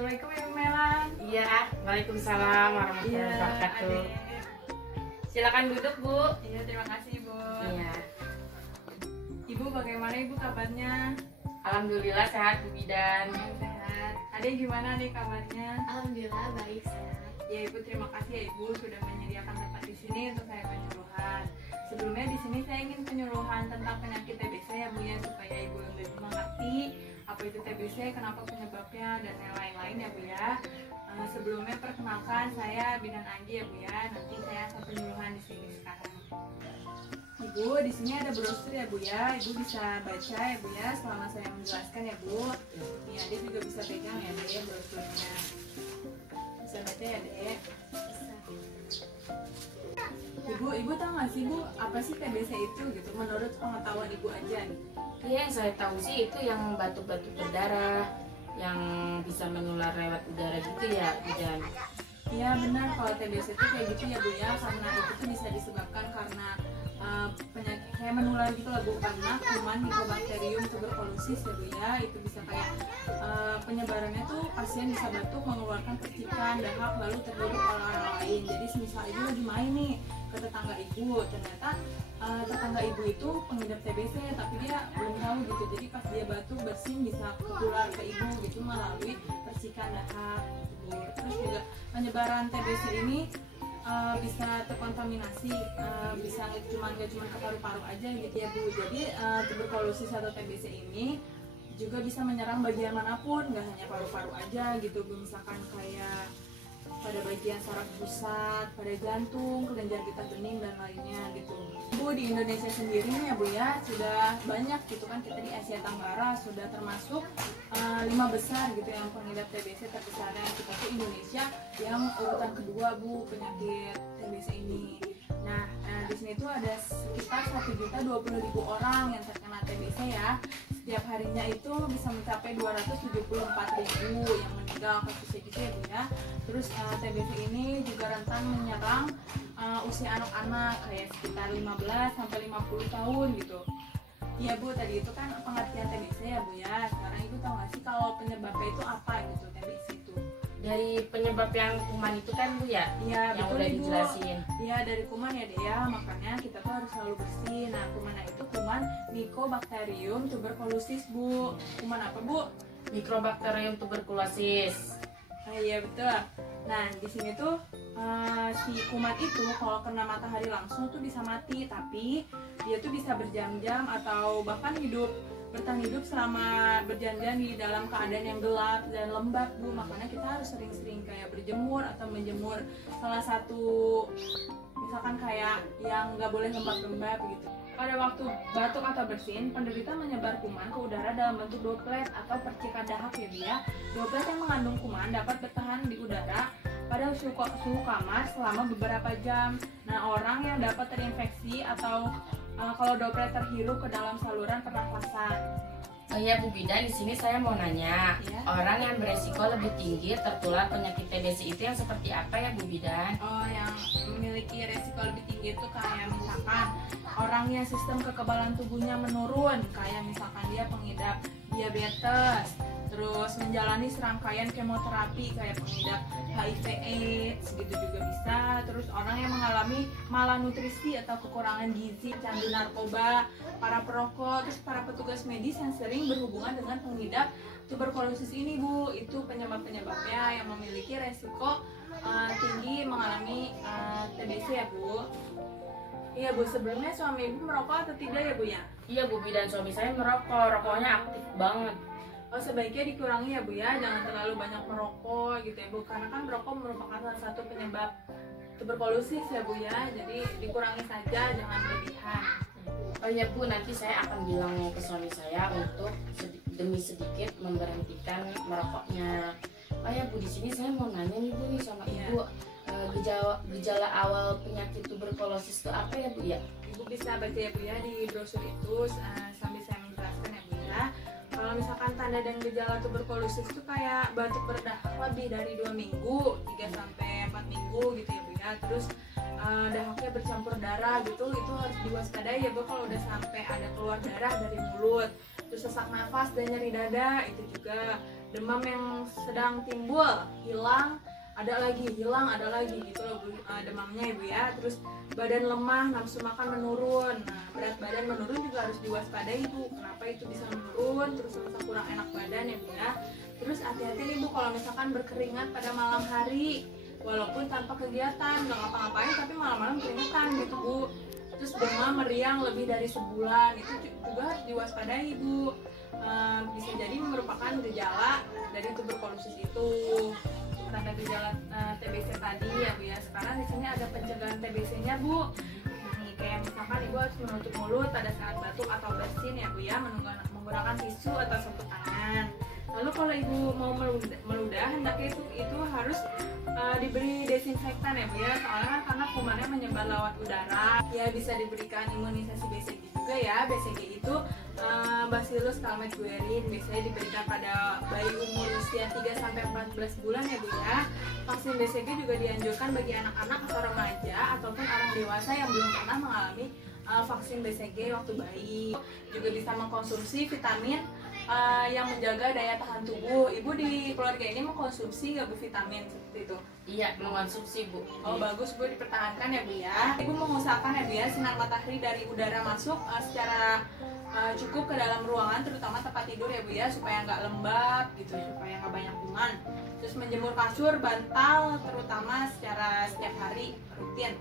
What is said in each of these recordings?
Assalamualaikum Ibu Melan. Iya, waalaikumsalam warahmatullahi wabarakatuh. Adek. Silakan duduk, Bu. Iya, terima kasih Bu. Iya. Ibu bagaimana Ibu kabarnya? Alhamdulillah sehat, Bu Bidan. Sehat. Adek gimana Adek kabarnya? Alhamdulillah baik sehat. Ya Ibu, terima kasih ya Ibu sudah menyediakan tempat di sini untuk saya penyuluhan. Sebelumnya di sini saya ingin penyuluhan tentang penyakit TBC ya Bu ya, supaya Ibu lebih mengerti apa itu TBC, kenapa penyebabnya dan yang lain-lain ya Bu ya. Sebelumnya perkenalkan, saya Bidan Anggi ya Bu ya. Nanti saya akan penyuluhan di sini sekarang. Ibu, di sini ada brosur ya Bu ya. Ibu bisa baca ya Bu ya selama saya menjelaskan ya Bu. Nih, Adek juga bisa pegang ya Dek brosurnya. Bisa baca ya Dek. Ibu tahu nggak sih Bu, apa sih TBC itu gitu? Menurut pengetahuan Ibu aja nih. Iya, yang saya tahu sih itu yang batuk-batuk berdarah, yang bisa menular lewat udara gitu ya, Bidan. Iya benar, kalau TBC itu kayak gitu ya Bu ya, karena itu tuh bisa disebabkan karena penyakit kayak menular gitu lah Bu, karena kuman Mycobacterium tuberculosis ya Bu ya. Itu bisa kayak penyebarannya tuh pasien bisa batuk, mengeluarkan percikan, dahak, lalu terhirup oleh orang lain. Jadi semisal Ibu lagi main nih ke tetangga Ibu, ternyata tetangga Ibu itu pengidap TBC tapi dia belum tahu gitu. Jadi pas dia batuk bersin bisa ketular ke Ibu gitu melalui percikan, dahak gitu. Terus juga penyebaran TBC ini bisa terkontaminasi, bisa nggak cuma ke paru-paru aja gitu ya Bu. Jadi tuberkulosis atau TBC ini juga bisa menyerang bagian manapun, nggak hanya paru-paru aja gitu Bu. Misalkan kayak pada bagian saraf pusat, pada jantung, kelenjar getah bening dan lainnya gitu. Bu, di Indonesia sendiri nih ya Bu ya, sudah banyak gitu kan, kita di Asia Tenggara sudah termasuk 5 besar gitu yang pengidap TBC terbesarnya. Kita tuh Indonesia yang urutan kedua Bu penyakit TBC ini. Nah, di sini tuh ada sekitar 1.020.000 orang yang terkena TBC ya. Setiap harinya itu bisa mencapai 274.000 yang meninggal kasusnya gitu ya Bu ya. Terus TBC ini juga rentan menyerang usia anak-anak kayak sekitar 15 sampai 50 tahun gitu. Iya Bu, tadi itu kan pengertian TBC ya Bu ya. Sekarang Ibu tahu nggak sih kalau penyebabnya itu apa gitu TBC itu? Dari penyebab yang kuman itu kan Bu ya? Iya, yang betul udah Ibu. dijelasin. Iya, dari kuman ya Dek ya, makanya kita tuh harus selalu bersih. Nah, kumannya itu kuman Mycobacterium tuberculosis Bu. Kuman apa Bu? Mycobacterium tuberculosis. Iya betul. Nah, di sini tuh si kuman itu kalau kena matahari langsung tuh bisa mati, tapi dia tuh bisa berjam-jam atau bahkan bertahan hidup selama berjam-jam di dalam keadaan yang gelap dan lembab Bu. Makanya kita harus sering-sering kayak berjemur atau menjemur salah satu misalkan kayak yang nggak boleh lembab-lembab gitu. Pada waktu batuk atau bersin, penderita menyebar kuman ke udara dalam bentuk droplet atau percikan dahak ya Bu ya. Droplet yang mengandung kuman dapat bertahan di udara pada suhu kamar selama beberapa jam. Nah, orang yang dapat terinfeksi atau kalau droplet terhirup ke dalam saluran pernafasan. Oh iya Bu Bidan, di sini saya mau nanya, Ya. orang yang beresiko lebih tinggi tertular penyakit TBC itu yang seperti apa ya Bu Bidan? Oh, yang memiliki resiko lebih tinggi itu kayak misalkan orang yang sistem kekebalan tubuhnya menurun, kayak misalkan dia pengidap diabetes, terus menjalani serangkaian kemoterapi kayak pengidap HIV/AIDS gitu juga bisa. Terus orang yang mengalami malnutrisi atau kekurangan gizi, candu narkoba, para perokok, terus para petugas medis yang sering berhubungan dengan pengidap tuberkulosis ini Bu. Itu penyebab-penyebabnya yang memiliki resiko tinggi mengalami TBC ya Bu. Iya Bu, sebelumnya suami Ibu merokok atau tidak ya Bu ya? Iya Bu Bidan, suami saya merokok, rokoknya aktif banget. Oh, sebaiknya dikurangi ya Bu ya, jangan terlalu banyak merokok gitu ya Bu, karena kan merokok merupakan salah satu penyebab tuberkulosis ya Bu ya, jadi dikurangi saja, jangan berlebihan. Oh iya Bu, nanti saya akan bilang ke suami saya untuk demi sedikit memberhentikan merokoknya. Oh ya Bu, di sini saya mau nanya nih Bu nih sama Iya. Ibu, gejala awal penyakit tuberkulosis itu apa ya Bu ya? Ibu bisa baca ya Bu ya di brosur itu sambil saya menjelaskan ya Bu ya. Kalau misalkan tanda dan gejala tuberkulosis itu kayak batuk berdahak lebih dari 2 minggu, 3 sampai 4 minggu gitu ya Bu ya. Terus dahaknya bercampur darah gitu, itu harus diwaspadai ya Bu kalau udah sampai ada keluar darah dari mulut. Terus sesak nafas dan nyeri dada itu juga. demam yang sedang timbul, hilang, ada lagi gitu loh Bu, demamnya ya Bu ya. Terus badan lemah, nafsu makan menurun. Nah, berat badan menurun juga harus diwaspadai Bu. Kenapa itu bisa menurun? Terus merasa kurang enak badan ya Bu ya. Terus hati-hati nih Bu kalau misalkan berkeringat pada malam hari, walaupun tanpa kegiatan, nggak ngapa-ngapain tapi malam-malam keringetan gitu Bu. Terus demam meriang lebih dari sebulan, itu juga harus diwaspadai Bu. Bisa jadi merupakan gejala dari tuberkulosis itu. Tanda gejala TBC tadi ya Bu ya. Sekarang di sini ada pencegahan TBC-nya Bu. Nih, kayak misalkan Ibu harus menutup mulut pada saat batuk atau bersin ya Bu ya, menggunakan tisu atau sapu tangan. Lalu kalau Ibu mau meludah hendaknya itu harus diberi desinfektan ya Bu ya, soalnya kan karena kumannya menyebar lewat udara. Ya bisa diberikan imunisasi BCG juga ya. BCG itu Bacillus calmette-guerin, biasanya diberikan pada bayi umur usia 3-14 bulan ya Bu ya. Vaksin BCG juga dianjurkan bagi anak-anak atau remaja ataupun orang dewasa yang belum pernah mengalami vaksin BCG waktu bayi. Juga bisa mengkonsumsi vitamin yang menjaga daya tahan tubuh. Ibu di keluarga ini mengkonsumsi nggak Bu vitamin seperti itu? Iya, mengonsumsi Bu. Oh bagus Bu, dipertahankan ya Bu ya. Ibu mengusahakan ya Bu ya sinar matahari dari udara masuk secara cukup ke dalam ruangan, terutama tempat tidur ya Bu ya, supaya nggak lembab gitu, supaya nggak banyak kuman. Terus menjemur kasur, bantal, terutama secara setiap hari rutin.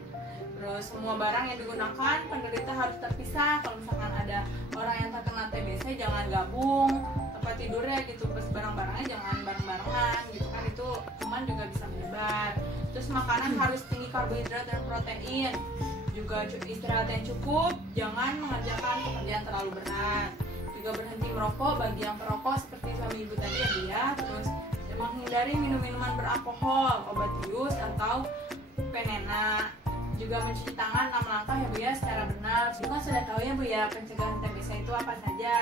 Terus semua barang yang digunakan penderita harus terpisah. Kalau misalkan ada orang yang terkena TBC jangan gabung tempat tidurnya gitu, terus barang-barangnya jangan bareng-barengan gitu kan, itu kuman juga bisa menyebar. Terus makanan harus tinggi karbohidrat dan protein. Juga istirahat yang cukup, jangan mengerjakan pekerjaan terlalu berat. Juga berhenti merokok bagi yang perokok seperti suami Ibu tadi ya Bu ya. Terus menghindari minum-minuman beralkohol, obat bius atau penena. Juga mencuci tangan 6 langkah ya Bu ya secara benar. Juga sudah tahu ya Bu ya pencegahan TBC itu apa saja.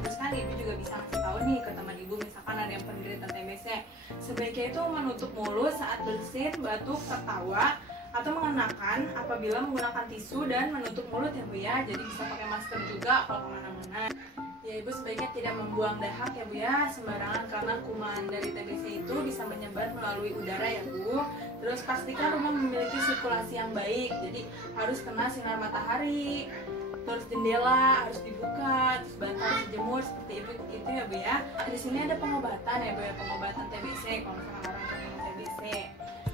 Terus kan Ibu juga bisa ngasih tahu nih ke teman Ibu misalkan ada yang penderita TBC. Sebaiknya itu menutup mulut saat bersin, batuk, tertawa atau mengenakan apabila menggunakan tisu, dan menutup mulut ya Bu ya. Jadi bisa pakai masker juga kalau kemana-mana. Ya Ibu sebaiknya tidak membuang dahak ya Bu ya sembarangan, karena kuman dari TBC itu bisa menyebar melalui udara ya Bu. Terus pastikan rumah memiliki sirkulasi yang baik, jadi harus kena sinar matahari. Terus jendela harus dibuka, terus bantal dijemur seperti itu ya Bu ya. Di sini ada pengobatan ya Bu ya, pengobatan TBC kalau misalkan orang terkena TBC.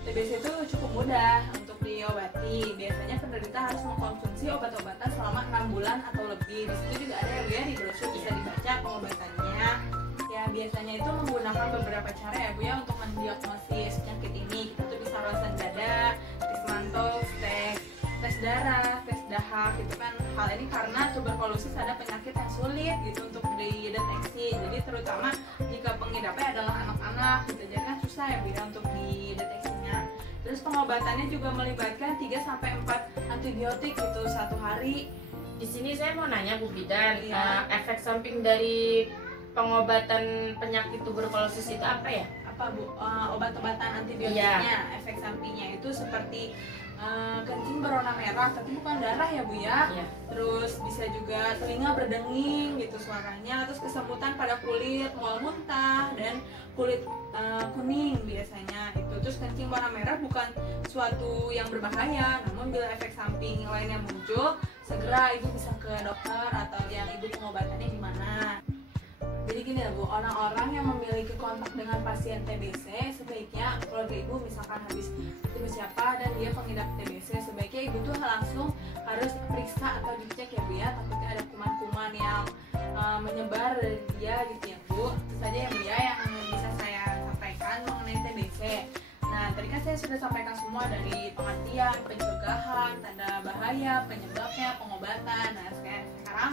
TBC itu cukup mudah untuk diobati. Biasanya penderita harus mengkonsumsi obat-obatan selama 6 bulan atau lebih. Di situ juga ada ya Bu ya, di brosur bisa dibaca pengobatannya. Ya biasanya itu menggunakan beberapa cara ya Bu ya untuk mendiagnosis penyakit ini. Kita tuh bisa ronsen dada, tes mantel, tes darah, tes dahak gitu kan. Hal ini karena tuberkulosis ada penyakit yang sulit gitu untuk dideteksi. Jadi terutama jika pengidapnya adalah anak-anak gitu, jadi kan susah ya Bu ya untuk dideteksinya. Terus pengobatannya juga melibatkan 3-4 antibiotik gitu satu hari. Di sini saya mau nanya Bu Bidan, Iya. efek samping dari pengobatan penyakit tuberkulosis itu apa ya? Apa Bu? Obat-obatan antibiotiknya, efek sampingnya itu seperti kencing berwarna merah tapi bukan darah ya Bu ya. Iya. Terus bisa juga telinga berdenging gitu suaranya, terus kesemutan pada kulit, mual muntah, dan kulit kuning biasanya itu. Terus kencing warna merah bukan suatu yang berbahaya, namun bila efek samping lainnya muncul, segera Ibu bisa ke dokter atau yang Ibu pengobatannya di mana. Jadi gini ya Bu, orang-orang yang memiliki kontak dengan pasien TBC, sebaiknya keluarga Ibu misalkan habis ketemu siapa dan dia pengidap TBC, sebaiknya Ibu tuh langsung harus periksa atau dicek ya Bu ya, takutnya ada kuman-kuman yang menyebar dari dia gitu ya Bu. Itu saja ya Bu ya yang bisa saya sampaikan mengenai TBC. Nah tadi kan saya sudah sampaikan semua dari pengertian, pencegahan, tanda bahaya, penyebabnya, pengobatan. Nah sekarang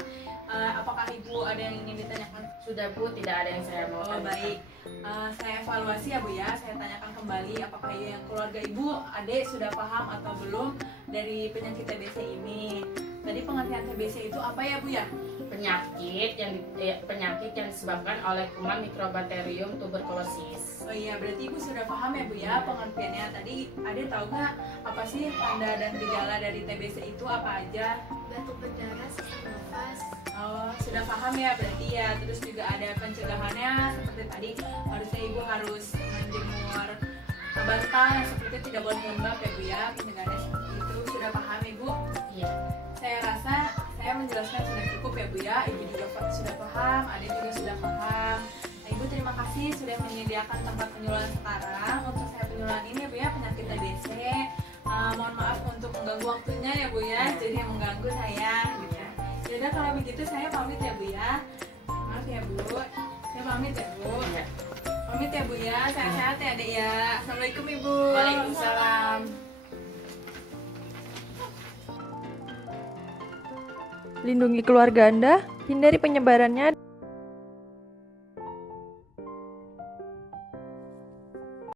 apakah Ibu ada yang ingin ditanyakan? Sudah Bu, tidak ada yang saya mau Oh tanyakan. baik, saya evaluasi ya Bu ya, saya tanyakan kembali apakah yang keluarga Ibu, adik sudah paham atau belum dari penyakit TBC ini. Tadi pengertian TBC itu apa ya Bu ya? Penyakit yang disebabkan oleh kuman Mycobacterium tuberculosis. Oh iya, berarti Ibu sudah paham ya Bu ya pengertiannya. Tadi adik tahu nggak apa sih tanda dan gejala dari TBC itu apa aja? Batuk berdarah, sesak nafas, Oh, sudah paham ya berarti ya. Terus juga ada pencegahannya seperti tadi, harusnya ibu harus menjemur bantal yang seperti itu, tidak boleh lembab ya bu ya. Pencegahannya seperti itu. Sudah paham ibu? Iya. Saya rasa saya menjelaskan sudah cukup ya bu ya. Ibu juga sudah paham, adik juga sudah paham. Nah, ibu terima kasih sudah menyediakan tempat penyuluhan sekarang. Untuk saya penyuluhan ini ya bu ya, penyakit TBC. Mohon maaf untuk mengganggu waktunya ya bu ya, jadi mengganggu saya gitu. Yaudah kalau begitu saya pamit ya bu ya. Maaf ya bu, saya pamit ya bu. Iya. Pamit ya bu ya, sehat-sehat ya adik ya. Assalamualaikum ibu. Waalaikumsalam. Lindungi keluarga Anda, hindari penyebarannya.